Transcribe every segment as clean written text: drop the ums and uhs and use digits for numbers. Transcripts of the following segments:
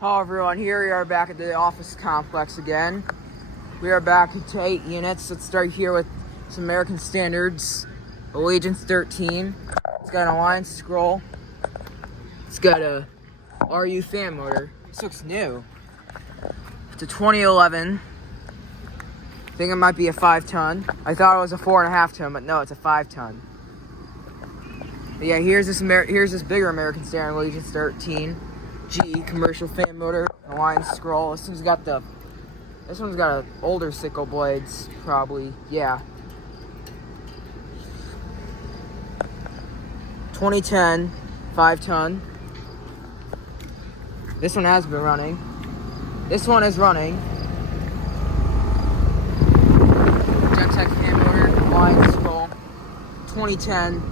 Hello everyone, here we are back at the office complex again. We are back to 8 units. Let's start here with some American Standards. Allegiance 13. It's got an Alliance scroll. It's got a RU fan motor. This looks new. It's a 2011. I think it might be a 5-ton. I thought it was a 4.5-ton, but no, it's a 5-ton. But yeah, here's this bigger American Standard Allegiance 13. GE commercial fan motor, Alliance scroll. This one's got older sickle blades, probably. Yeah. 2010, 5-ton. This one has been running. This one is running. Gentech fan motor, Alliance scroll. 2010.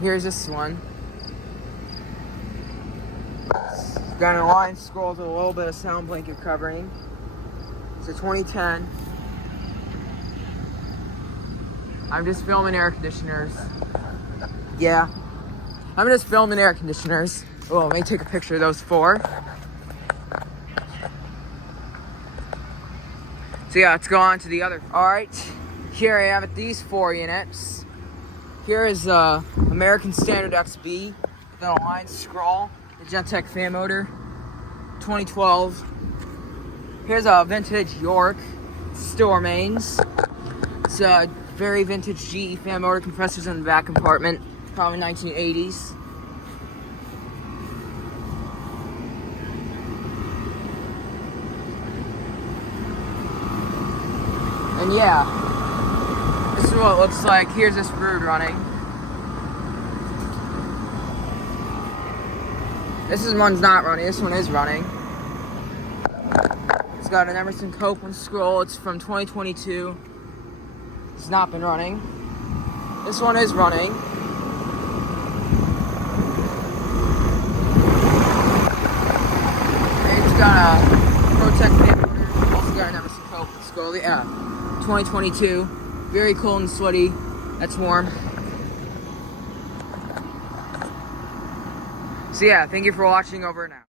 Here's this one. Got an Alliance scroll with a little bit of sound blanket covering. It's a 2010. I'm just filming air conditioners. Yeah. I'm just filming air conditioners. Oh, let me take a picture of those four. So yeah, let's go on to the other. Alright, here I am at these 4 units. Here is American Standard XB with an Alliance scroll. The Gentech fan motor, 2012. Here's a vintage York store mains. It's a very vintage GE fan motor, compressors in the back compartment, probably 1980s. And yeah, this is what it looks like. Here's this brood running. This one's not running, this one is running. It's got an Emerson Copeland scroll, it's from 2022. It's not been running. This one is running. And it's got a Protect fan motor, also got an Emerson Copeland scroll. Yeah, 2022. Very cold and sweaty, that's warm. So yeah, thank you for watching. Over now.